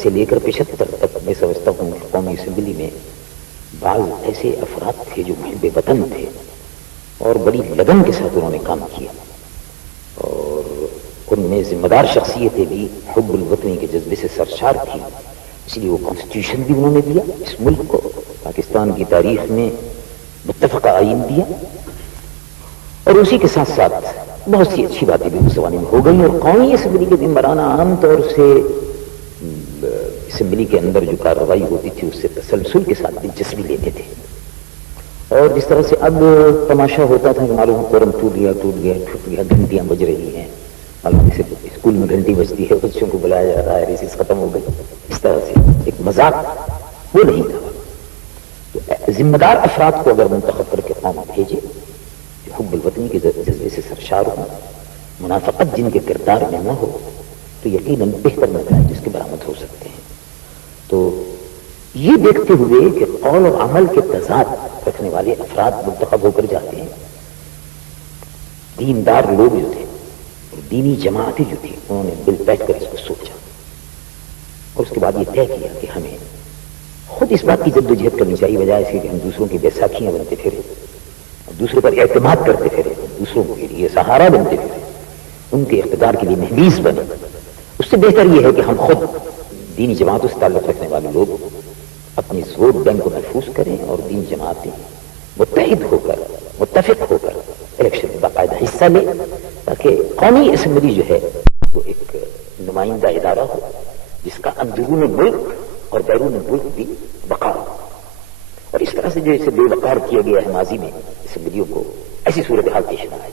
سے لے کر 75 تک میں سمجھتا ہوں قومی اسمبلی میں بعض ایسے افراد تھے جو محب وطن تھے اور بڑی لگن کے ساتھ انہوں نے کام کیا، اور ان میں ذمہ دار شخصیتیں بھی حب الوطنی کے جذبے سے سرشار تھی. اس لیے وہ کانسٹیٹیوشن بھی انہوں نے دیا اس ملک کو، پاکستان کی تاریخ میں متفقہ آئین دیا، اور اسی کے ساتھ ساتھ بہت سی اچھی باتیں بھی اس زمانے میں ہو گئی. اور قومی اسمبلی کے ممبران عام طور سے اسمبلی کے اندر جو کارروائی ہوتی تھی اس سے تسلسل کے ساتھ دلچسپی لیتے تھے، اور جس طرح سے اب تماشا ہوتا تھا کہ معلوم قورم ٹوٹ گیا، گھنٹیاں بج رہی ہیں، معلوم سے اسکول میں گھنٹی بجتی ہے، بچوں کو بلایا جا رہا ہے، ریسس ختم ہو گئی، اس طرح سے ایک مذاق وہ نہیں تھا. تو ذمہ دار افراد کو اگر منتخب کر کے قوم بھیجے جو حب الوطنی کے جذبے سے سرشار ہوں، منافقت جن کے کردار میں نہ ہو، تو یقیناً بہتر نتائج جس کے برآمد ہو سکتے ہیں. تو یہ دیکھتے ہوئے کہ قول اور عمل کے تضاد رکھنے والے افراد منتخب ہو کر جاتے ہیں، دیندار لوگ جو تھے، دینی جماعتیں جو تھیں، انہوں نے دل بیٹھ کر اس کو سوچا اور اس کے بعد یہ طے کیا کہ ہمیں خود اس بات کی جدوجہد کرنی چاہیے، بجائے سے کہ ہم دوسروں کی بیساکھیاں بنتے پھرے، دوسروں پر اعتماد کرتے پھرے، دوسروں کے لیے سہارا بنتے پھرے، ان کے اقتدار کے لیے محیث بنے. اس سے بہتر یہ ہے کہ ہم خود دینی جماعتوں سے تعلق رکھنے والے لوگ اپنی ووٹ بینک کو محفوظ کریں اور دینی جماعتیں متحد ہو کر، متفق ہو کر الیکشن میں باقاعدہ حصہ لیں، تاکہ قومی اسمبلی جو ہے وہ ایک نمائندہ ادارہ ہو جس کا اندرون ملک اور بیرون ملک بھی وقار ہو. اور اس طرح سے جو اسے بے وقار کیا گیا ہے ماضی میں اسمبلیوں کو، ایسی صورتحال پیش نہ آئے.